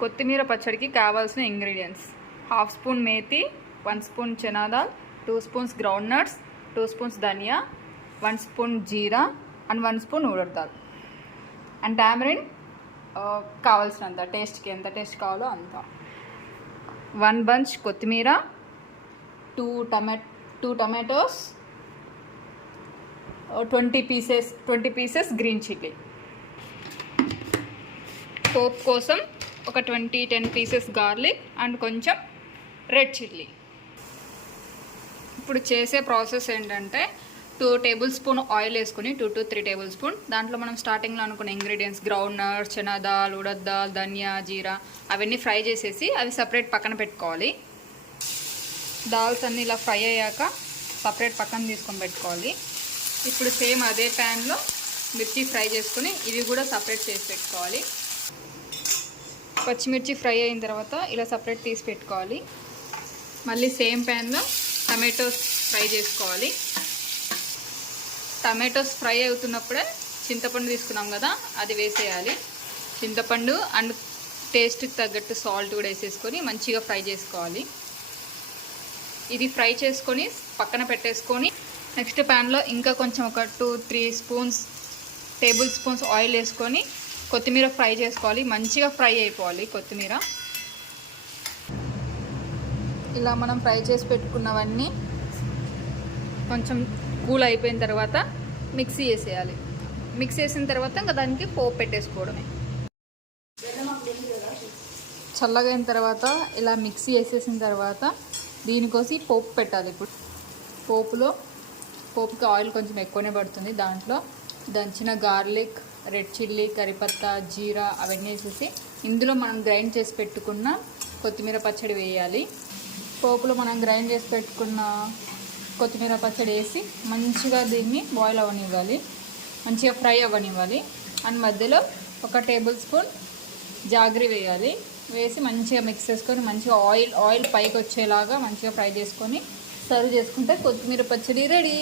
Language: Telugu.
కొత్తిమీర పచ్చడికి కావాల్సిన ingredients: 1/2 spoon methi, 1 spoon chana dal, 2 spoons ground nuts, 2 spoons dhaniya, 1 spoon jeera and 1 spoon urad dal and tamarind కావాల్సినంత, టేస్ట్కి ఎంత టేస్ట్ కావాలో అంత. 1 బంచ్ కొత్తిమీర, 2 tomatoes, 20 pieces green chilli. Pope కోసం ఒక 10 పీసెస్ గార్లిక్ అండ్ కొంచెం రెడ్ చిల్లీ. ఇప్పుడు చేసే ప్రాసెస్ ఏంటంటే 2 టేబుల్ స్పూన్ ఆయిల్ వేసుకొని 2 to 3 టేబుల్ స్పూన్ దాంట్లో మనం స్టార్టింగ్లో అనుకున్న ingredients ground nuts, chana dal, urad dal, dhaniya, jeera అవన్నీ ఫ్రై చేసేసి అవి సపరేట్ పక్కన పెట్టుకోవాలి. దాల్స్ అన్నీ ఇలా ఫ్రై అయ్యాక సపరేట్ పక్కన తీసుకొని పెట్టుకోవాలి. ఇప్పుడు సేమ్ అదే ప్యాన్లో మిర్చి ఫ్రై చేసుకొని ఇవి కూడా సపరేట్ చేసి పెట్టుకోవాలి. పచ్చిమిర్చి ఫ్రై అయిన తర్వాత ఇలా సపరేట్ తీసి పెట్టుకోవాలి. మళ్ళీ సేమ్ ప్యాన్లో టమాటోస్ ఫ్రై చేసుకోవాలి. టమాటోస్ ఫ్రై అవుతున్నప్పుడే చింతపండు తీసుకున్నాం కదా అది వేసేయాలి. చింతపండు అండ్ టేస్ట్కి తగ్గట్టు సాల్ట్ కూడా వేసేసుకొని మంచిగా ఫ్రై చేసుకోవాలి. ఇది ఫ్రై చేసుకొని పక్కన పెట్టేసుకొని నెక్స్ట్ ప్యాన్లో ఇంకా కొంచెం ఒక 2-3 టేబుల్ స్పూన్స్ ఆయిల్ వేసుకొని కొత్తిమీర ఫ్రై చేసుకోవాలి. మంచిగా ఫ్రై అయిపోవాలి కొత్తిమీర. ఇలా మనం ఫ్రై చేసి పెట్టుకున్నవన్నీ కొంచెం కూల్ అయిపోయిన తర్వాత మిక్సీ వేసేయాలి. మిక్సీ వేసిన తర్వాత ఇంకా దానికి పోపు పెట్టేసుకోవడమే. చల్లగా అయిన తర్వాత ఇలా మిక్సీ వేసేసిన తర్వాత దీనికోసి పోపు పెట్టాలి. ఇప్పుడు పోపుకి ఆయిల్ కొంచెం ఎక్కువనే పడుతుంది. దాంట్లో దంచిన గార్లిక్, రెడ్ చిల్లీ, కరిపత్తా, జీరా అవన్నీ వేసేసి ఇందులో మనం గ్రైండ్ చేసి పెట్టుకున్న కొత్తిమీర పచ్చడి వేయాలి. పోపులో మనం గ్రైండ్ చేసి పెట్టుకున్న కొత్తిమీర పచ్చడి వేసి మంచిగా దీన్ని బాయిల్ అవ్వనివ్వాలి, మంచిగా ఫ్రై అవ్వనివ్వాలి. అండ్ మధ్యలో ఒక టేబుల్ స్పూన్ జాగ్రీ వేయాలి. వేసి మంచిగా మిక్స్ చేసుకొని మంచిగా ఆయిల్ పైకి వచ్చేలాగా మంచిగా ఫ్రై చేసుకొని సర్వ్ చేసుకుంటే కొత్తిమీర పచ్చడి రెడీ.